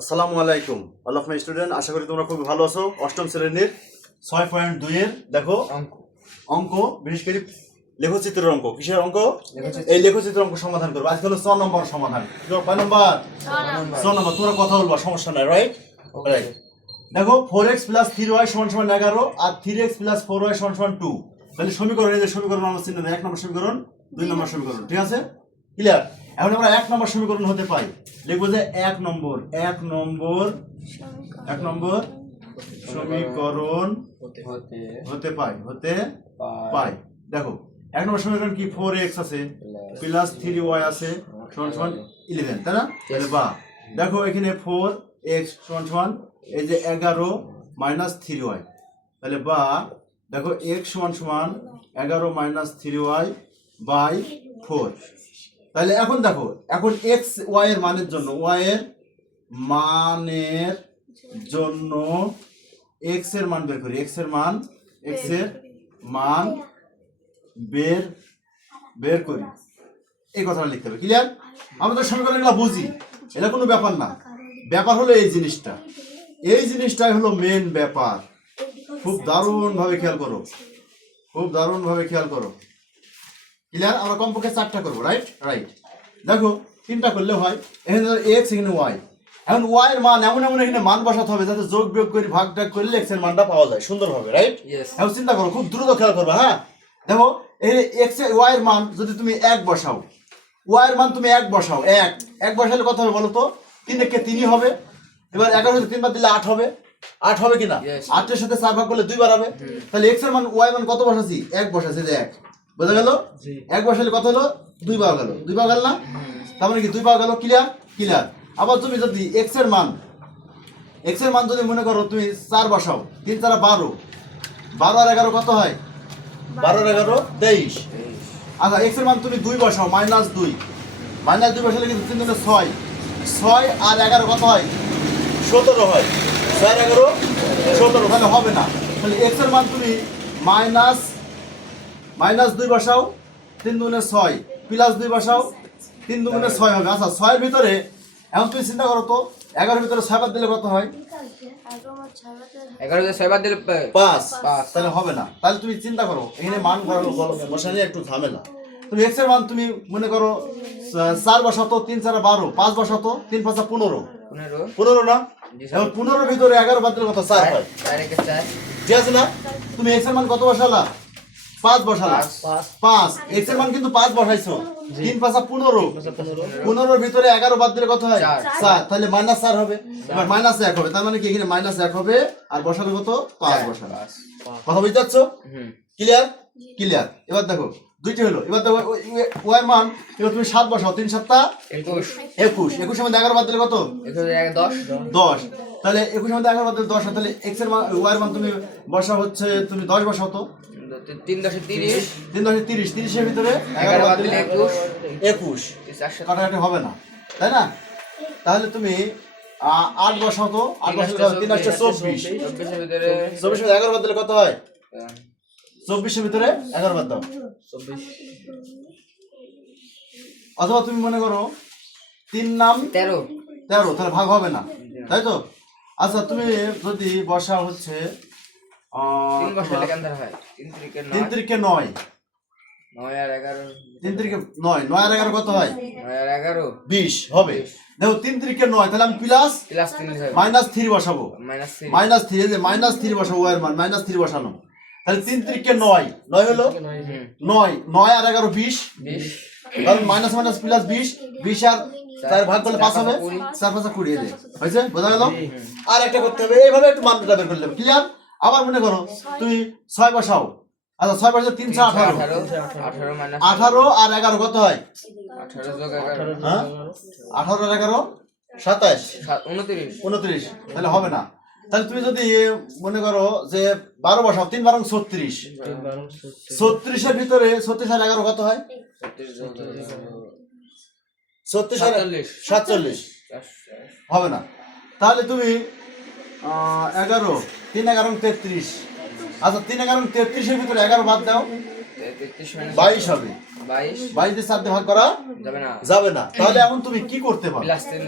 আসসালামু আলাইকুম। All of my student আশা করি তোমরা খুব ভালো আছো। অষ্টম শ্রেণির ছয় পয়েন্ট দুইয়ের দেখো অঙ্ক। অঙ্ক বিশেষ করে লেখচিত্রের অঙ্ক। কিসের অঙ্ক? এই লেখচিত্রের অঙ্ক সমাধান করব। আজকে হলো ছ নম্বর সমাধান। কয় নম্বর। ছ নম্বর তোমরা কথা বলবা সমস্যা নাই রাইট রাইট দেখো four X plus three Y সমান সমান এগারো আর three X plus four Y সমান সমান টু তাহলে সমীকরণ এই যে সমীকরণ আমরা চিহ্ন এক নম্বর সমীকরণ দুই নম্বর সমীকরণ ঠিক আছে? ক্লিয়ার এখন আমরা এক নম্বর সমীকরণ হতে পাই লিখব যে এক নম্বর এক নম্বর এক নম্বর সমীকরণ হতে পাই হতে পাই। দেখো এক নম্বর সমীকরণ কি? ফোর এক্স আছে প্লাস থ্রি ওয়াই আছে সমান সমান ইলেভেন তাই না? তাহলে বা দেখো এখানে ফোর এক্স সমান সমান এই যে এগারো মাইনাস থ্রি ওয়াই তাহলে বা দেখো এক্স সমান সমান এগারো minus three Y by four তাহলে এখন দেখো এখন এক্স ওয়াই এর মানের জন্য ওয়াই এর মানের জন্য এক্সের মান বের করি এক্সের মান এক্সের মান বের বের করি। এই কথাটা লিখতে হবে ক্লিয়ার আমরা তো সমীকরণগুলো বুঝি এটা কোনো ব্যাপার না। ব্যাপার হলো এই জিনিসটা। এই জিনিসটাই হলো মেন ব্যাপার। খুব দারুণ ভাবে খেয়াল করো। খুব দারুণ ভাবে খেয়াল করো। ক্লিয়ার আমরা কমপক্ষে চারটা করব রাইট রাইট দেখো তিনটা করলে হয় এখানে এক্স এখানে ওয়াই এখন ওয়াই এর মান এমন এমন এখানে মান বসাতে হবে যাতে যোগ বিয়োগ করে ভাগ টাগ করলে এক্সের মানটা পাওয়া যায় সুন্দরভাবে রাইট এখন চিন্তা করো খুব দ্রুত খেয়াল করবে হ্যাঁ? দেখো এই এক্স ওয়াই এর মান যদি তুমি এক বসাও ওয়াই এর মান তুমি এক বসাও এক। এক বসালে কত হবে বলো তো? তিন একে তিনই হবে। এবার এগারো থেকে তিনবার দিলে আট হবে। আট হবে কিনা? আটের সাথে চার ভাগ করলে দুইবার হবে। তাহলে এক্সের মান ওয়াই মান কত বসাছি এক বসাছি যে এক। বোঝা গেল? এক বসালে কত হলো? দুই পাওয়া গেল। দুই পাওয়া গেল না? তার মানে কি দুই পাওয়া গেল? ক্লিয়ার ক্লিয়ার আবার তুমি যদি এক্সের মান এক্সের মান যদি মনে করো তুমি চার বসাও তিন চারা বারো। বারো আর এগারো কত হয়? বারো আর এগারো তেইশ। আচ্ছা এক্সের মান তুমি দুই বসাও মাইনাস দুই। মাইনাস দুই বসালে কিন্তু তিন দিনে ছয়। ছয় আর এগারো কত হয়? সতেরো হয়। ছয় আর এগারো সতেরো। তাহলে হবে না। তাহলে এক্সের মান তুমি মাইনাস মাইনাস দুই বসাও তিন দুগুণে ছয় প্লাস দুই বসাও তিন দুগুণে ছয় হবে। আচ্ছা ছয়ের ভিতরে এখন তুমি চিন্তা করো তো এগারোর ভিতরে ছয় বাদ দিলে কত হয়? এগারো হাজার ছয়বার দিলে পাঁচ। তাহলে হবে না। তাহলে তুমি চিন্তা করো এখানে মান বসালে একটু ঝামেলা। তুমি এক্সের মান তুমি মনে করো চার বসাতো তিন চার বারো পাঁচ বসাতো তিন পাঁচা পনেরো। পনেরো। পনেরো না? স্যার। পনেরোর ভিতরে এগারো বাদ দিলে কত? চার হয়। ঠিক আছে না? তুমি এক্সের মান কত বসালা? পাঁচ বসালা। পাঁচ। পাঁচ। এক্সের মান কিন্তু পাঁচ বসাইছো। তিন পাঁচা পনেরো। পনেরোর ভিতরে এগারো বাদ দিলে কত হয়? চার। তাহলে মাইনাস চার হবে। এবার মাইনাস এক হবে। তার মানে কি এখানে মাইনাস এক হবে? আর বসালে কত? পাঁচ বসালে। কথা বুঝতে পারছ? ক্লিয়ার ক্লিয়ার এবার দেখো দুইটি হলো। এবার দেখো ওয়াই মান এবার তুমি সাত বসাও। তিন সাতটা একুশ। একুশ। একুশের মধ্যে এগারো বাদ দিলে কত? একুশ দশ। দশ। তাহলে একুশের মধ্যে এগারো বাদ দিলে দশ। তাহলে এক্সের মান ওয়াই মান তুমি বসা হচ্ছে তুমি দশ বসাও তো। তিন দশে তিরিশ। তিন দশে তিরিশ তিরিশের ভিতরে এগারো দিলে একুশ। কাটাকাটি হবে না তাই না? তাহলে তুমি আট বসাও তো আট কত? তিন আটটা চব্বিশ। চব্বিশের ভিতরে। এগারো বাদ দিলে কত হয়? চব্বিশের ভিতরে এগারো বাদ দাও। চব্বিশ। অথবা তুমি মনে করো তিন নাম তেরো। তেরো তাহলে ভাগ হবে না তাই তো? আচ্ছা তুমি যদি বসা হচ্ছে তিন তিন নয়। নয়। আর এগারো। তিন তিরিকে নয়। নয় আর এগারো কত হয়? নয় আর এগারো। বিশ। হবে। দেখো তিন তিরিকে নয়। তাহলে আমি প্লাস প্লাস তিন মাইনাস থ্রি বসাবো। মাইনাস থ্রি মাইনাস থ্রি বসাবো এর মান। মাইনাস থ্রি বসানো। তাহলে তিন তিরিকে নয়। নয় হলো? নয় নয়। আর এগারো বিশ। বিশ। মাইনাস মাইনাস প্লাস বিশ। বিশ আর চার ভাগ করলে পাঁচ হবে। চার পাঁচা কুড়ি। এই যে। হয়েছে? বোঝা গেল? আর একটা করতে হবে। এইভাবে একটু মানটা বের করলে ক্লিয়ার আবার মনে করো তুমি ছয় বসাও আচ্ছা ছয় বসাও তিন ছয় আঠারো। আঠারো। আর এগারো কত হয়? আঠারো হ্যাঁ? আর এগারো? সাতাশ। উনত্রিশ। উনত্রিশ তাহলে হবে না। তাহলে তুমি যদি মনে করো যে বারো বসাও তিন বারং ছত্রিশ। ছত্রিশের ভিতরে ছত্রিশ আর এগারো কত হয়? ছত্রিশ আর। সাতচল্লিশ। হবে না। তাহলে তুমি এগারো তিন এগারো তেত্রিশ। আচ্ছা তিন এগারো তেত্রিশের ভিতরে এগারো বাদ দাও। বাইশ হবে। বাইশ। বাইশ দিয়ে চার ভাগ করা যাবে না। তাহলে এখন তুমি কি করতে পারো? তিন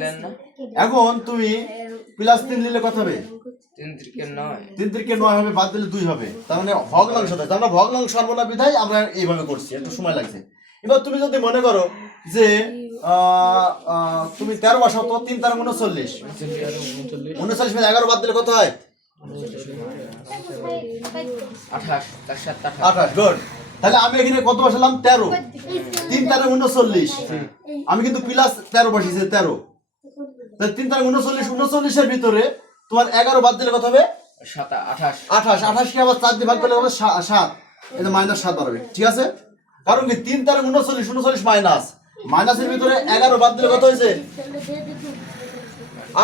এখন তুমি প্লাস তিন নিলে কত হবে? তিন নয়। থেকে নয় হবে বাদ দিলে দুই হবে। তার মানে ভগ্নাংশ থাকে আমরা ভগ্নাংশ বিধায় আমরা এইভাবে করছি। একটু সময় লাগছে। এবার তুমি যদি মনে করো যে তুমি তেরো বসাও তো তিন তেরো উনচল্লিশ। উনচল্লিশ। মানে এগারো বাদ দিলে কত হয়? আঠাশ গুড তাহলে আমি এখানে কত বসালাম? তেরো। তিন তেরো উনচল্লিশ আমি কিন্তু প্লাস তেরো বসিয়েছি তেরো। তাহলে তিন তেরো উনচল্লিশ উনচল্লিশের ভিতরে তোমার এগারো বাদ দিলে কত হবে? আঠাশ। আঠাশ। আঠাশকে আবার চার দিয়ে ভাগ করলে হবে সাত। এটা মাইনাস সাত বাড়বে। ঠিক আছে? কারণ কি তিন তার উনচল্লিশ উনচল্লিশ মাইনাস মাইনাসের ভিতরে এগারো বাদ দিলে কত হয়েছে?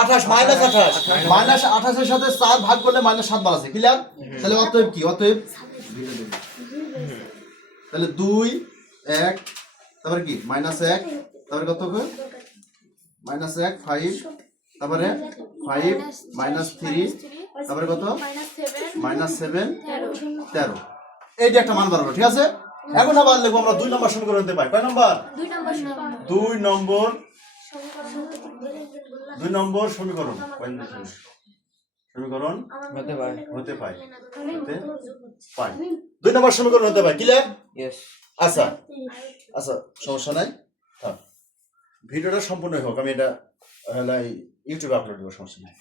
আঠাশ মাইনাস আঠাশ। মাইনাস আঠাশের সাথে চার ভাগ করলে মাইনাস সাত বাড়াচ্ছে। ক্লিয়ার তাহলে অতএব কি? অতএব তাহলে দুই এক তারপরে কি? মাইনাস এক তারপরে কত হবে? মাইনাস এক ফাইভ তারপরে ফাইভ মাইনাস থ্রি তারপরে কত? মাইনাস সেভেন তেরো। এই যে একটা মান বাড়ালো ঠিক আছে? এখন আবার লিখব আমরা দুই নম্বর সমীকরণ দিতে পাই কয় নম্বর? দুই নম্বর দুই নম্বর সমীকরণ। সমীকরণ। হতে পারে। হতে পায় হতে পায় দুই নম্বর সমীকরণ হতে পায় ক্লিয়ার ইয়েস আচ্ছা। আচ্ছা সমস্যা নাই। থাক। ভিডিওটা সম্পূর্ণ হোক আমি এটা ইউটিউবে আপলোড দেবো সমস্যা নাই।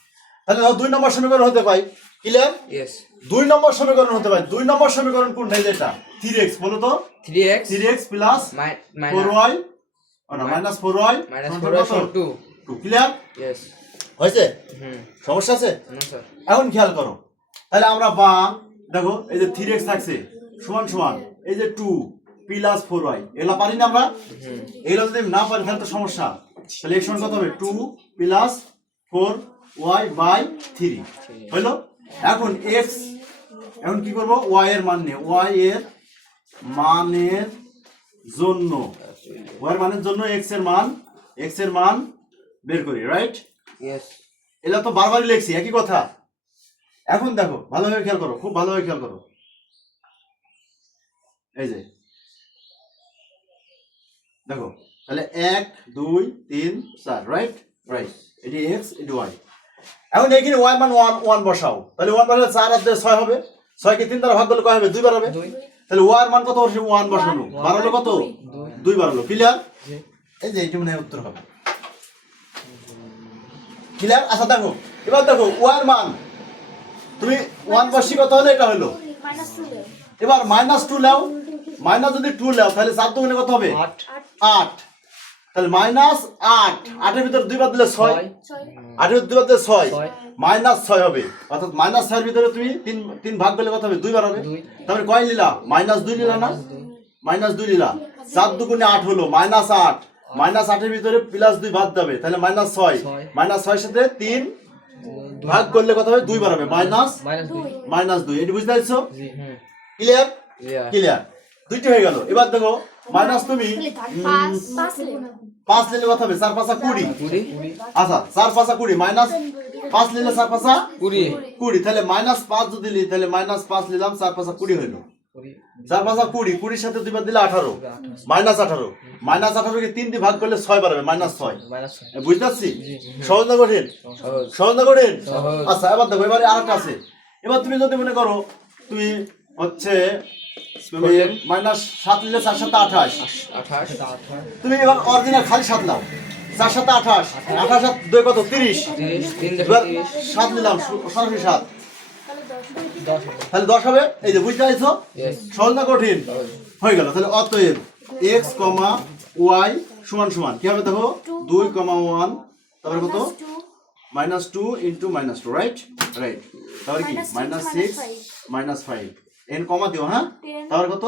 তাহলে দুই নম্বর সমীকরণ হতে পাই ক্লিয়ার ইয়েস দুই নম্বর সমীকরণ হতে পারে। দুই নম্বর সমীকরণ কোনটা? এই যেটা থ্রি এক্স বলো তো। Three X three X plus four minus Y minus four Y minus four two two clear হয়েছে? হুম। সমস্যা আছে? এখন খেয়াল করো। তাহলে আমরা বা দেখো এই যে থ্রি এক্স থাকছে সমান সমান এই যে টু প্লাস ফোর ওয়াই এগুলা পারি না আমরা? এগুলো যদি না পারি তাহলে তো সমস্যা। তাহলে এর সমান কত হবে? Two plus four Y by three হইল? এখন এক্স এখন কি করব? ওয়াই এর মান নিয়ে ওয়াই এর মানের জন্য ওয়াই এর মানের জন্য এক্সের মান এক্সের মান বের করি রাইট এটা তো বারবারই লিখছি একই কথা। এখন দেখো ভালোভাবে খেয়াল করো খুব ভালোভাবে খেয়াল করো। এই যে। দেখো তাহলে এক দুই তিন চার রাইট রাইট এটি এক্স এটি ওয়াই এখন এখানে ওয়াই মান ওয়ান ওয়ান বসাও। তাহলে ওয়ান বসালে চার আর ছয় হবে। ছয়কে তিন দ্বারা ভাগ করলে কয় হবে? দুই বার হবে। তাহলে ওয়াই মান কত বসে? ওয়ান বসানো। বাড়ালো কত? দুই। বাড়ালো ক্লিয়ার এই যে এইটা মনে হয় উত্তর হবে। ক্লিয়ার আচ্ছা দেখো এবার দেখো ওয়ার মান। তুমি ওয়ান বসি কত হলো এটা হলো। এবার মাইনাস টু নাও। মাইনাস যদি টু নাও তাহলে চার দুগুণে কত হবে? আট। তাহলে মাইনাস আট। আটের ভিতরে দুই বার দিলে ছয়। আটের ভিতরে দুই দিলে ছয়। মাইনাস ছয় হবে। অর্থাৎ মাইনাস ছয়ের ভিতরে তুমি তিন তিন ভাগ করলে কত হবে? দুই বার হবে। তারপরে কয় নিলা? মাইনাস দুই নিলা না? মাইনাস দুই। নিলা। চার দুগুণে আট হলো। মাইনাস আট। মাইনাস আটের ভিতরে প্লাস দুই বাদ দেবে তাহলে মাইনাস ছয়। মাইনাস ছয়ের সাথে তিন ভাগ করলে কত হবে? দুই বার হবে মাইনাস মাইনাস দুই। মাইনাস এটি বুঝতে পারছ? ক্লিয়ার ক্লিয়ার দুইটি হয়ে গেল। এবার দেখো মাইনাস তুমি পাঁচ নিলে কত হবে? চার পাঁচা কুড়ি। কুড়ি। আচ্ছা চার পাঁচা কুড়ি। মাইনাস পাঁচ নিলে চার পাঁচা কুড়ি। কুড়ি। তাহলে মাইনাস পাঁচ যদি নিই তাহলে মাইনাস পাঁচ নিলাম চার পাঁচা কুড়ি হইল। চার পাঁচা কুড়ি কুড়ির সাথে দুইবার দিলে আঠারো। মাইনাস আঠারো। মাইনাস আঠারোকে তিন দিয়ে ভাগ করলে ছয় বাড়বে মাইনাস ছয়। মাইনাস ছয়। বুঝতে পারছি? সহজ না কঠিন? সহজ। না কঠিন? আচ্ছা এবার দেখো এবারে আরেকটা আছে। এবার তুমি যদি মনে করো তুমি হচ্ছে তুমি মাইনাস সাত নিলে চার সাথে আঠাশ। তুমি এবার অরিজিনাল খালি সাত নাও। চার সাথে আঠাশ। আঠাশ। সাত দুই কত? তিরিশ। সাত নিলাম সরাসরি সাত। তাহলে দশ হবে? এই যে বুঝতে পারছ? সহজ না কঠিন? হয়ে গেল। তাহলে অতএব এক্স কমা ওয়াই সমান সমান। কি হবে দেখো? দুই কমা ওয়ান। তারপরে কত? Minus two into minus two right right তারপরে কি? Minus six minus five N comma দিও হ্যাঁ? তারপরে কত?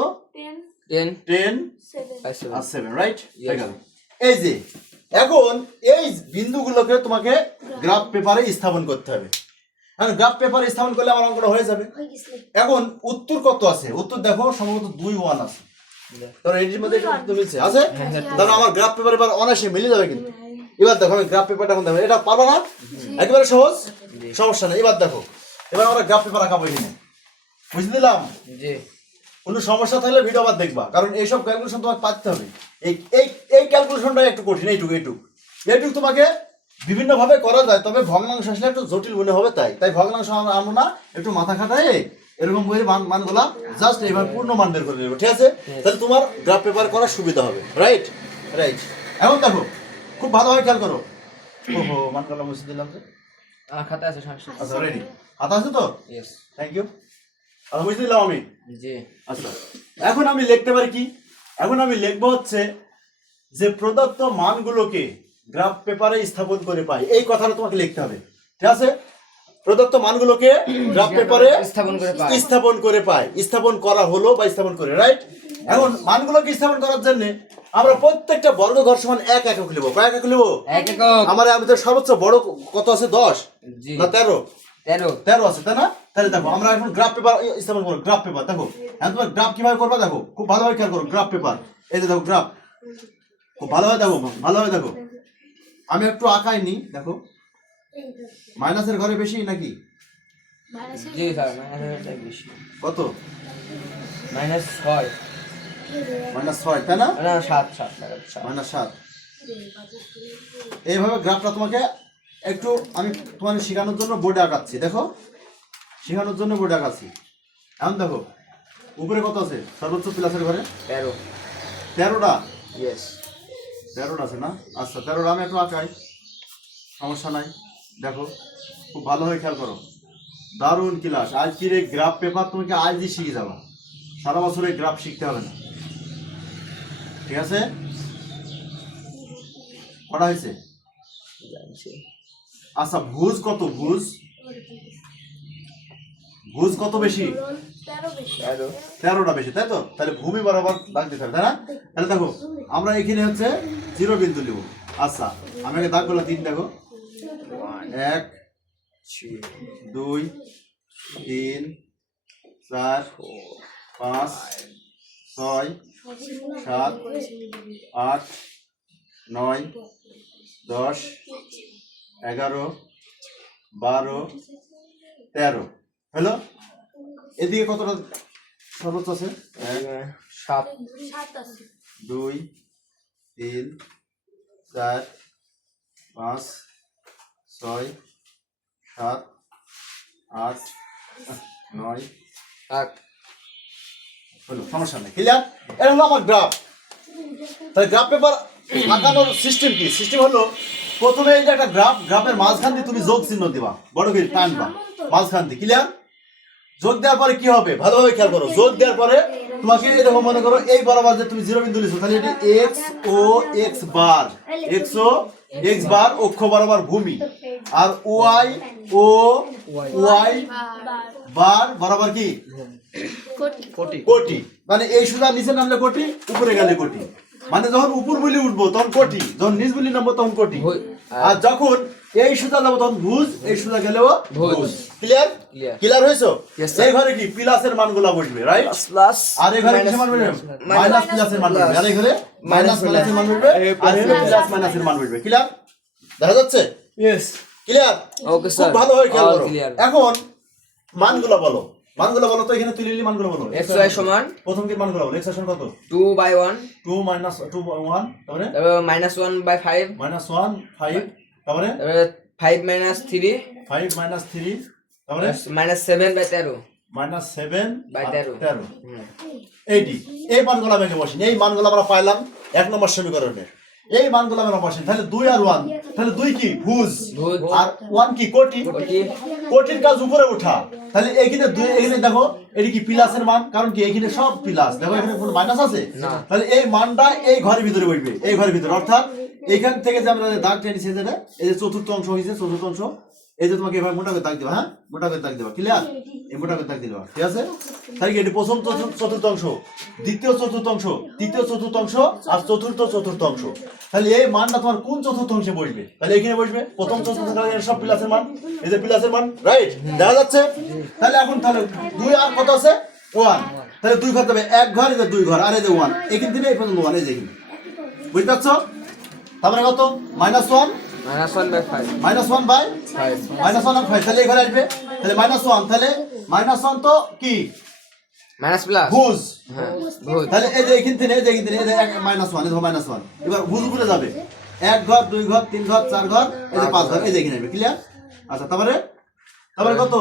টেন টেন সেভেন আর সেভেন রাইট হয়ে গেল। এই যে এখন এই বিন্দুগুলোকে তোমাকে গ্রাফ পেপারে স্থাপন করতে হবে। হ্যাঁ গ্রাফ পেপার স্থাপন করলে আমার অঙ্কটা হয়ে যাবে। এখন উত্তর কত আছে? উত্তর দেখো সম্ভবত দুই ওয়ান আছে। এটির মধ্যে উত্তর মিলছে আছে? তাহলে আমার গ্রাফ পেপার এবার অনায়াসে মিলে যাবে কিন্তু। এবার দেখো আমি গ্রাফ পেপারটা এখন দেখো। এটা পারব না? একেবারে সহজ? সমস্যা নেই। এবার দেখো এবার আমরা গ্রাফ পেপার আঁকাবো এখানে। বুঝে দিলাম? জি। কোনো সমস্যা থাকলে ভিডিও আবার দেখবা। কারণ এইসব ক্যালকুলেশন তোমাকে পারতে হবে। এই এই এই ক্যালকুলেশনটা একটু কঠিন এইটুকু এইটুকু। এইটুকু তোমাকে বিভিন্নভাবে করা যায় তবে ভগ্নাংশ আসলে একটু জটিল মনে হবে তাই। তাই ভগ্নাংশ আমরা আনব না একটু মাথা খাটায় এরকম করে মান মানগুলা জাস্ট এবার পূর্ণ মান বের করে নেব ঠিক আছে? তাহলে তোমার গ্রাফ পেপার করার সুবিধা হবে রাইট রাইট এখন দেখো খুব ভালোভাবে খেয়াল করো। ওহো মানগুলা মুছে দিলাম যে। খাতা আছে আচ্ছা রেডি হাত আছে তো? ইয়েস থ্যাংক ইউ আচ্ছা বুঝতে দিলাম আমি? জি। আচ্ছা এখন আমি লিখতে পারি কি? এখন আমি লিখব হচ্ছে যে প্রদত্ত মানগুলোকে গ্রাফ পেপারে স্থাপন করে পাই। এই কথাটা তোমাকে লিখতে হবে। ঠিক আছে? প্রদত্ত মানগুলোকে গ্রাফ পেপারে স্থাপন করে পাই। স্থাপন করে পাই। স্থাপন করা হলো বা স্থাপন করে রাইট এখন মানগুলোকে স্থাপন করার জন্য আমরা প্রত্যেকটা বর্গ ঘর সমান এক একক লিখব কয় একক লিখব এক একক। আমার আমাদের সর্বোচ্চ বড় কত আছে? দশ? জি। না তেরো? তেরো। তেরো আছে তাই না? তাহলে দেখো আমরা এখন গ্রাফ পেপার স্থাপন করব গ্রাফ পেপার। দেখো এখন তোমার গ্রাফ কীভাবে করবা দেখো? খুব ভালোভাবে খেয়াল করো গ্রাফ পেপার। এই যে দেখো গ্রাফ। খুব ভালোভাবে দেখো ভালোভাবে দেখো। আমি একটু আঁকাই নি দেখো। মাইনাসের ঘরে বেশি নাকি? জি স্যার মাইনাসটা বেশি। কত? মাইনাস ছয়। মাইনাস ছয় তাই না? না সাত সাত সাত সাত। মাইনাস সাত। এইভাবে গ্রাফটা তোমাকে একটু আমি তোমার শেখানোর জন্য বোর্ডে আঁকাচ্ছি দেখো। শেখানোর জন্য বোর্ডে আঁকাচ্ছি। এখন দেখো উপরে কত আছে? সর্বোচ্চ প্লাসের ঘরে? তেরো। তেরোটা? ইয়েস তেরোটা আছে না? আচ্ছা তেরোটা আমি একটু আঁকাই। সমস্যা নাই। দেখো খুব ভালোভাবে খেয়াল করো। দারুণ ক্লাস আজকের এই গ্রাফ পেপার তোমাকে আজই শিখে যাবা? সারা বছর এই গ্রাফ শিখতে হবে না। ঠিক আছে? করা হয়েছে? আচ্ছা ভুজ কত? ভুজ? ভুজ কত বেশি? তেরো তেরোটা বেশি তাই তো? তাহলে ভূমি বরাবর দাগ দিতে হবে তাই না? তাহলে দেখো আমরা এখানে হচ্ছে জিরো বিন্দু নেব। আচ্ছা আমি আগে দাগগুলো তিন দেখো এক দুই তিন চার পাঁচ ছয় সাত আট নয় দশ এগারো বারো তেরো। হলো এদিকে কতটা সর্বোচ্চ আছে? সাত দুই তিন চার পাঁচ ছয় সাত আট নয় এক। হলো সমস্যা নেই। ক্লিয়ার এটা হলো আমার গ্রাফ তাহলে গ্রাফ পেপার আঁকানোর সিস্টেম কি? সিস্টেম হলো প্রথমে এই যে একটা গ্রাফ গ্রাফের মাঝখান দিয়ে তুমি যোগ চিহ্ন দিবা। বড় করে টানবা। মাঝখান দিয়ে ক্লিয়ার যোগ দেওয়ার পরে কি হবে? ভালোভাবে খেয়াল করো। যোগ দেওয়ার পরে তোমাকে এরকম মনে করো এই বরাবর যে তুমি জিরো বিন্দু লিখছো তাহলে এটি এক্স ও এক্স বার। এক্স ও এক্স বার অক্ষ বরাবর ভূমি। আর ওয়াই ও ওয়াই বার বরাবর কি? কোটি। কোটি। মানে এই সুদা নিচে নামলে কোটি উপরে গেলে কোটি। মানে যখন উপর বলি উঠবো তখন কোটি। যখন নিচ বলি নামবো তখন কোটি। আর যখন এই সুদা যাব তখন ভুজ এই সুদা গেলেও ভুজ। ক্লিয়ার ক্লিয়ার হয়েছো? এই ঘরে কি প্লাসের মানগুলা বসবে রাইট প্লাস আর এই ঘরে কিসের মান বসবে? মাইনাস প্লাসের মান বসবে। আর এই ঘরে মাইনাস প্লাসের মান বসবে। আর এই ঘরে প্লাস মাইনাসের মান বসবে। ক্লিয়ার দেখা যাচ্ছে? ইয়েস ক্লিয়ার Okay, খুব sir. ভালোভাবে খেয়াল করো. এখন মানগুলো বলো। মানগুলো বলো তো এখানে তুলে নিলি মানগুলো বলো। এক্স ওয়াই সমান? প্রথম কি মানগুলো বলো এক্স কত? Two by one two minus two one তারপরে? তারপরে minus one by five minus one five তারপরে? তারপরে five minus three five minus three তারপরে? মাইনাস সেভেন বাই তেরো। মাইনাস সেভেন বাই তেরো। তেরো। এইটি এই মানগুলো আমি বসিনি এই মানগুলো আমরা পাইলাম এক নম্বর সমীকরণে। এই মানগুলো আমরা বসেন। তাহলে দুই আর ওয়ান তাহলে দুই কি? ভুজ। আর ওয়ান কি? কোটি। কোটি। কোটির কাজ উপরে ওঠা তাহলে এখানে দুই এখানে দেখো এটি কি প্লাসের মান? কারণ কি এখানে সব প্লাস। দেখো এখানে কোনো মাইনাস আছে? তাহলে এই মানটা এই ঘরের ভিতরে বসবে এই ঘরের ভিতরে। অর্থাৎ এখান থেকে যে আমরা দাগ টেনেছি এই যে চতুর্থ অংশ হয়েছে চতুর্থ অংশ। এই যে তোমাকে এবার মোটা করে দাগ দেবা হ্যাঁ? মোটা করে দাগ দেবা ক্লিয়ার এই মোটা করে দাগ দিবা, ঠিক আছে? তাহলে এটি প্রথম চতুর্থ চতুর্থ অংশ? দ্বিতীয় চতুর্থ অংশ? তৃতীয় চতুর্থ অংশ? আর চতুর্থ চতুর্থ অংশ? তাহলে এই মানটা তোমার কোন চতুর্থ অংশে বসবে? তাহলে এখানে বসবে। প্রথম চতুর্থ তাহলে সব প্লাসের মান। এই যে প্লাসের মান রাইট দেখা যাচ্ছে? তাহলে এখন তাহলে দুই আর কত আছে? ওয়ান তাহলে দুই ঘর দেবে এক ঘর, এই দুই ঘর, আর এই যে ওয়ান এখান থেকে এই পর্যন্ত ওয়ান এই যে এখানে। বুঝতে পারছ? তারপরে কত? Minus one minus one by five minus one by minus one five তাহলে এই ঘরে আসবে। তাহলে মাইনাস ওয়ান তাহলে মাইনাস ওয়ান তো কি? মাইনাস প্লাস ভুজ হ্যাঁ তাহলে এই যে এখান থেকে এই যে এখান থেকে এক মাইনাস ওয়ান এই মাইনাস ওয়ান এবার ভুজ যাবে? এক ঘর দুই ঘর তিন ঘর চার ঘর এই যে পাঁচ ঘর এই যে এখানে আসবে। ক্লিয়ার আচ্ছা তারপরে? তারপরে কত?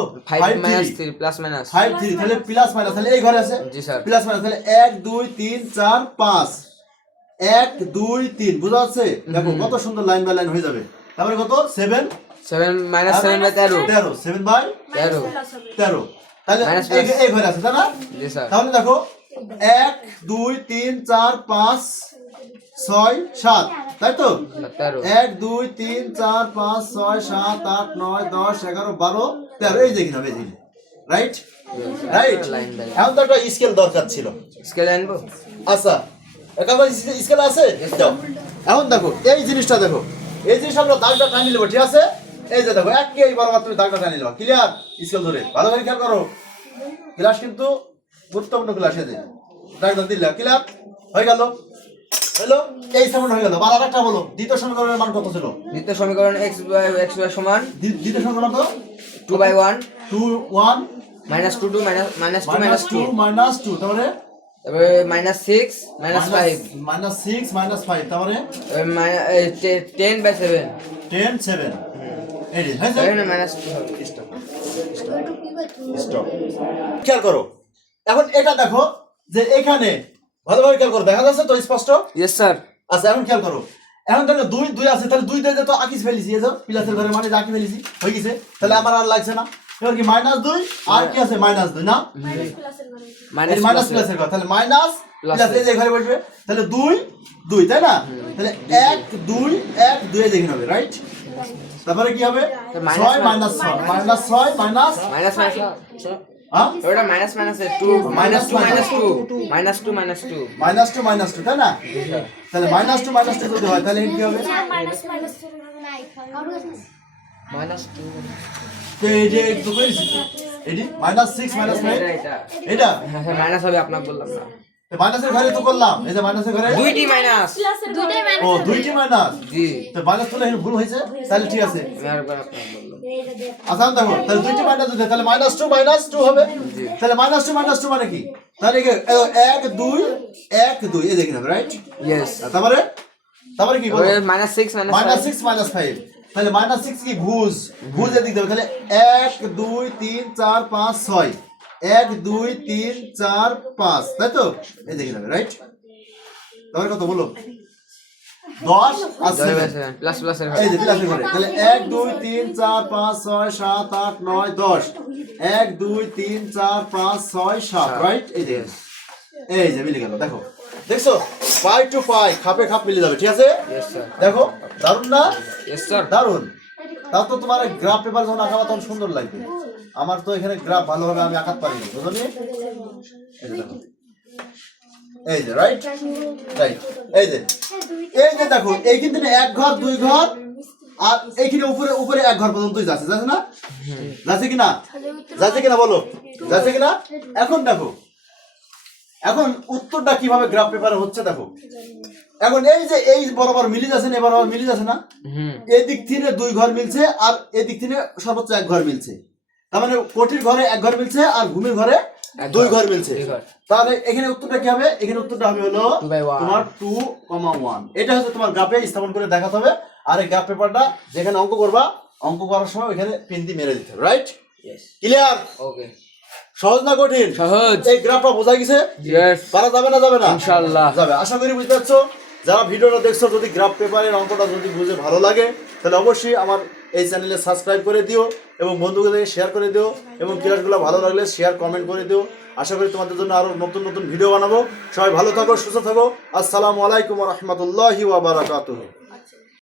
Minus plus minus five three তাহলে প্লাস মাইনাস তাহলে এই ঘরে আছে জি স্যার প্লাস মাইনাস তাহলে এক দুই তিন চার পাঁচ। এক দুই তিন বুঝা যাচ্ছে? দেখো কত সুন্দর লাইন বাই লাইন হয়ে যাবে। তারপরে কত? Seven seven minus seven by তেরো। তেরো। সেভেন বাই তেরো। তেরো। তাহলে এই ঘরে আছে তাই না? তাহলে দেখো এক দুই তিন চার পাঁচ ছয় সাত। তাই তো? এক দুই তিন চার পাঁচ ছয় সাত আট নয় দশ এগারো বারো তেরো। এই যে কিনা এই রাইট রাইট এখন তো একটা স্কেল দরকার ছিল। স্কেল আনব? আচ্ছা। একেবারে স্কেল আছে? এখন দেখো এই জিনিসটা দেখো। এই জিনিসটা আমরা দাগটা টানি নেব ঠিক আছে? এই যে দেখো এক এই বরাবর তুমি দাগটা টানি নেব ক্লিয়ার স্কেল ধরে। ভালো করে খেয়াল করো। ক্লাস কিন্তু গুরুত্বপূর্ণ ক্লাস এই যে। দাগটা দিলে ক্লিয়ার হয়ে গেল। হলো? এই সমান হয়ে গেল। আর একটা বলো। দ্বিতীয় সমীকরণের মান কত ছিল? দ্বিতীয় সমীকরণ এক্স বাই এক্স বাই সমান দ্বিতীয় সমীকরণ তো two by one two one minus two two minus minus two minus two minus two তারপরে তারপরে minus six minus five minus six minus five তারপরে? Ten by seven ten seven এই যে হয়েছে? এখানে মাইনাস টু স্টপ খেয়াল করো। এখন এটা দেখো যে এখানে ভালোভাবে খেয়াল করো। দেখা যাচ্ছে তো স্পষ্ট? ইয়েস স্যার আচ্ছা এখন খেয়াল করো। এখন তাহলে দুই দুই আছে। তাহলে দুই দিয়ে তো আকিস ফেলিছি। পিলাসের ঘরে মানে আঁকি ফেলিছি হয়ে গেছে। তাহলে আমার আর লাগছে না। কি মাইনাস দুই আর কি আছে মাইনাস দুই না মাইনাস মাইনাস প্লাসের ঘর তাহলে মাইনাস Plus প্লাস এই যে ঘরে বসবে তাহলে দুই দুই তাই না তাহলে এক দুই এক দুই দেখে হবে রাইট তারপরে কি হবে তো minus ছয় minus- মাইনাস ছয় মাইনাস ছয় মাইনাস মাইনাস মাইনাস হ্যাঁ ওটা minus minus two minus two minus two minus two minus two minus two minus two তাই না তাহলে মাইনাস টু মাইনাস টু যদি হয় তাহলে কি হবে মাইনাস টু। তো এই যে একটু করেছি এটি মাইনাস সিক্স মাইনাস ফাইভ এটা। এটা? মাইনাস হবে আপনাকে বললাম না। মাইনাসের ঘরে তো করলাম। এই যে মাইনাসের ঘরে? দুইটি মাইনাস ও দুইটি মাইনাস জি। তো মাইনাস তুলে ভুল হয়েছে? তাহলে ঠিক আছে। আমি আরেকবার আপনাকে বললাম। আচ্ছা দেখো তাহলে দুইটি মাইনাস যদি তাহলে মাইনাস টু মাইনাস টু হবে। তাহলে মাইনাস টু মাইনাস টু মানে কি? তাহলে এক দুই এক দুই এই দেখে রাইট ইয়েস তারপরে? তারপরে কি minus six minus six minus five তাহলে মাইনাস সিক্স কি? ভুজ ভুজ এদিক দেবে তাহলে এক দুই তিন চার পাঁচ ছয়। এক দুই তিন চার পাঁচ। তাই তো? এই দেখে নেবে রাইট তারপরে কত বলো দশ আর এই যে ঘরে। তাহলে এক দুই তিন চার পাঁচ ছয় সাত আট নয় দশ। এক দুই তিন চার পাঁচ ছয় সাত রাইট এই যে এই যে মিলে গেল দেখো। দেখছ? পাই টু পাই খাপে খাপ মিলে যাবে ঠিক আছে? দেখো দারুণ না? দারুণ। তাও তো তোমার গ্রাফ পেপার যখন আঁকাবা তখন সুন্দর লাগবে। আমার তো এখানে গ্রাফ ভালোভাবে আমি আঁকাতে পারিনি বুঝলি এই যে এই রাইট রাইট এই যে। এই যে দেখো এইখান থেকে এক ঘর দুই ঘর আর এইখানে উপরে উপরে এক ঘর পর্যন্তই যাচ্ছে যাচ্ছে না? যাচ্ছে কিনা? যাচ্ছে কিনা বলো? যাচ্ছে কিনা? এখন দেখো। এখন উত্তরটা কীভাবে গ্রাফ পেপারে হচ্ছে দেখো। এখন এই যে এই বরাবর মিলি যাচ্ছে না বরাবর মিলি যাচ্ছে না? এদিক থেকে দুই ঘর মিলছে আর এদিক থেকে সর্বোচ্চ এক ঘর মিলছে। তার মানে কোটির ঘরে এক ঘর মিলছে আর ঘুমির ঘরে দুই ঘর। মিলছে। তাহলে এখানে উত্তরটা কি হবে? এখানে উত্তরটা হবে হলো. তোমার টু কমা ওয়ান এটা হচ্ছে তোমার গ্রাফে স্থাপন করে দেখাতে হবে। আর এই গ্রাফ পেপারটা যেখানে অঙ্ক করবা অঙ্ক করার সময় ওইখানে পেন দিয়ে মেরে দিতে হবে রাইট ইয়েস ক্লিয়ার ওকে সহজ না কঠিন? সহজ। এই গ্রাফটা বোঝা গেছে? পারা যাবে না যাবে না? ইনশাআল্লাহ। যাবে। আশা করি বুঝতে পারছ। যারা ভিডিওটা দেখছ যদি গ্রাফ পেপারের অঙ্কটা যদি বুঝে ভালো লাগে তাহলে অবশ্যই আমার এই চ্যানেলে সাবস্ক্রাইব করে দিও এবং বন্ধুদের শেয়ার করে দিও এবং ক্লাসগুলো ভালো লাগলে শেয়ার কমেন্ট করে দিও। আশা করি তোমাদের জন্য আরও নতুন নতুন ভিডিও বানাবো। সবাই ভালো থাকো সুস্থ থাকো। আসসালামু আলাইকুম রহমতুল্লাহি ওয়া বারাকাতুহু।